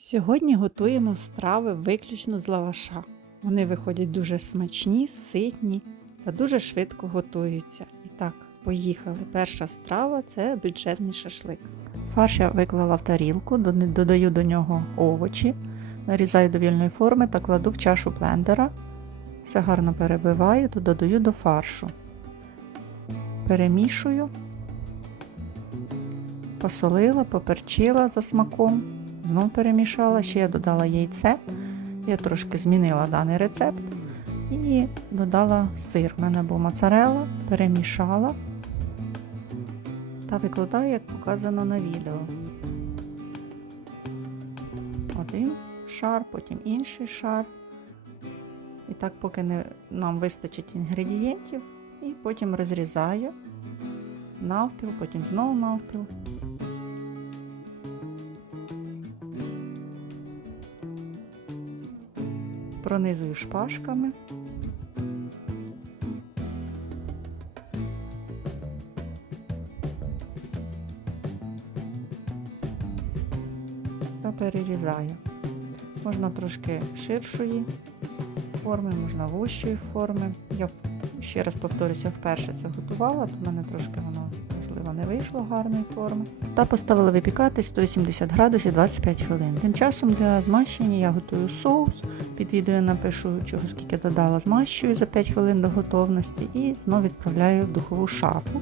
Сьогодні готуємо страви виключно з лаваша. Вони виходять дуже смачні, ситні та дуже швидко готуються. І так, поїхали. Перша страва це бюджетний шашлик. Фарш я виклала в тарілку, додаю до нього овочі, нарізаю до вільної форми та кладу в чашу блендера. Все гарно перебиваю та додаю до фаршу. Перемішую, посолила, поперчила за смаком. Знову перемішала, ще я додала яйце. Я трошки змінила даний рецепт і додала сир. У мене був моцарелла, перемішала та викладаю, як показано на відео. Один шар, потім інший шар. І так, поки не, нам вистачить інгредієнтів, і потім розрізаю навпіл, потім знову навпіл. Пронизую шпажками. Та перерізаю. Можна трошки ширшої форми, можна вущої форми. Я ще раз повторюся, вперше це готувала, то в мене трошки воно, можливо, не вийшло гарної форми. Та поставила випікати 180 градусів 25 хвилин. Тим часом для змащення я готую соус. Під відео напишу, чого скільки додала, змащую за 5 хвилин до готовності і знову відправляю в духову шафу.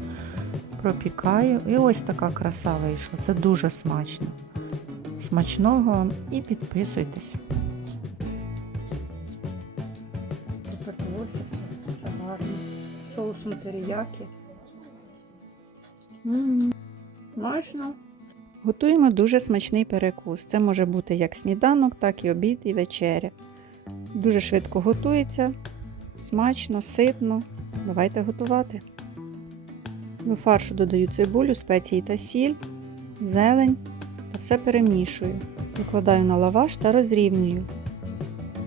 Пропікаю. І ось така краса вийшла. Це дуже смачно. Смачного вам і підписуйтесь. Тепер все гарно. Соусом теріякі. Смачно. Готуємо дуже смачний перекус. Це може бути як сніданок, так і обід і вечеря. Дуже швидко готується, смачно, ситно. Давайте готувати. До фаршу додаю цибулю, спеції та сіль, зелень та все перемішую. Викладаю на лаваш та розрівнюю.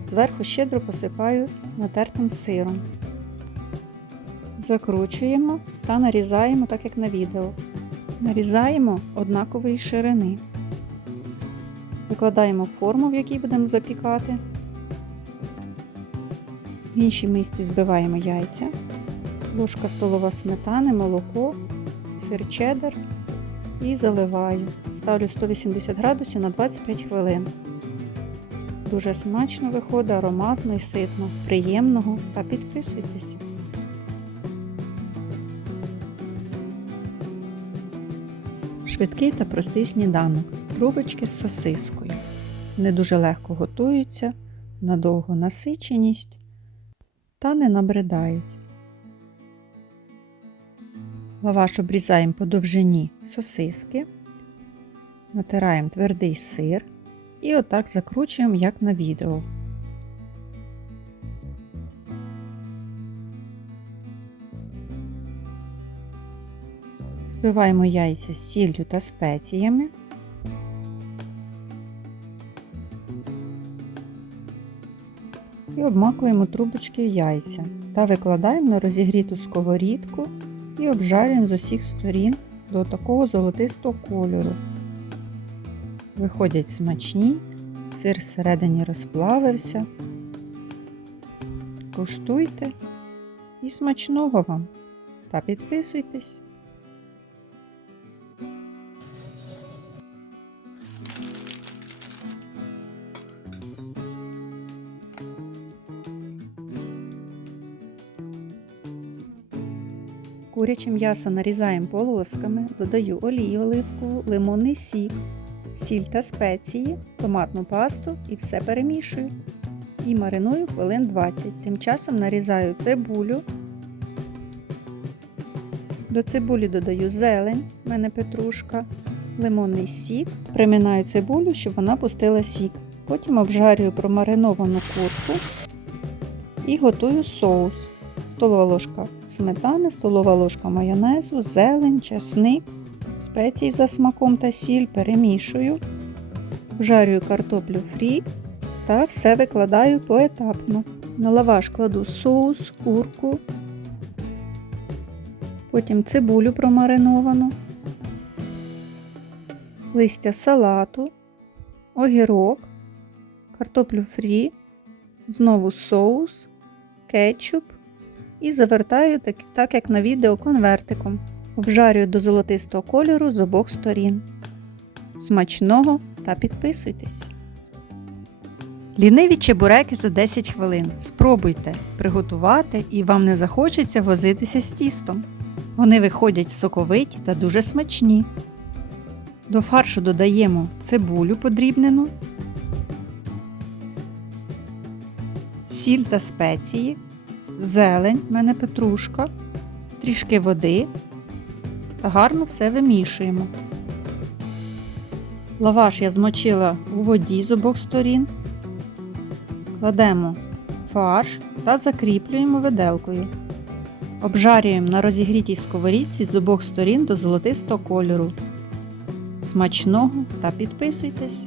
Зверху щедро посипаю натертим сиром. Закручуємо та нарізаємо, так як на відео. Нарізаємо однакової ширини. Викладаємо форму, в якій будемо запікати. В іншій мисці збиваємо яйця, ложка столова сметани, молоко, сир чеддер і заливаю. Ставлю 180 градусів на 25 хвилин. Дуже смачно виходить, ароматно і ситно, приємного та підписуйтесь. Швидкий та простий сніданок. Трубочки з сосискою. Не дуже легко готуються, надовго насиченість та не набридають. Лаваш обрізаємо по довжині сосиски, натираємо твердий сир і отак закручуємо, як на відео. Збиваємо яйця з сіллю та спеціями. І обмакуємо трубочки в яйця та викладаємо на розігріту сковорідку і обжарюємо з усіх сторін до такого золотистого кольору. Виходять смачні, сир всередині розплавився. Куштуйте і смачного вам та підписуйтесь. Куряче м'ясо нарізаємо полосками, додаю олію оливкову, лимонний сік, сіль та спеції, томатну пасту і все перемішую. І мариную хвилин 20. Тим часом нарізаю цибулю. До цибулі додаю зелень, в мене петрушка, лимонний сік. Приминаю цибулю, щоб вона пустила сік. Потім обжарюю промариновану курку і готую соус столова ложка сметани, столова ложка майонезу, зелень, часник, спеції за смаком та сіль перемішую, вжарюю картоплю фрі та все викладаю поетапно. На лаваш кладу соус, курку, потім цибулю промариновану, листя салату, огірок, картоплю фрі, знову соус, кетчуп і завертаю так, так як на відео конвертиком. Обжарюю до золотистого кольору з обох сторін. Смачного та підписуйтесь! Ліниві чебуреки за 10 хвилин. Спробуйте приготувати і вам не захочеться возитися з тістом. Вони виходять соковиті та дуже смачні. До фаршу додаємо цибулю подрібнену, сіль та спеції, зелень, в мене петрушка, трішки води та гарно все вимішуємо. Лаваш я змочила у воді з обох сторін. Кладемо фарш та закріплюємо виделкою. Обжарюємо на розігрітій сковорідці з обох сторін до золотистого кольору. Смачного та підписуйтесь!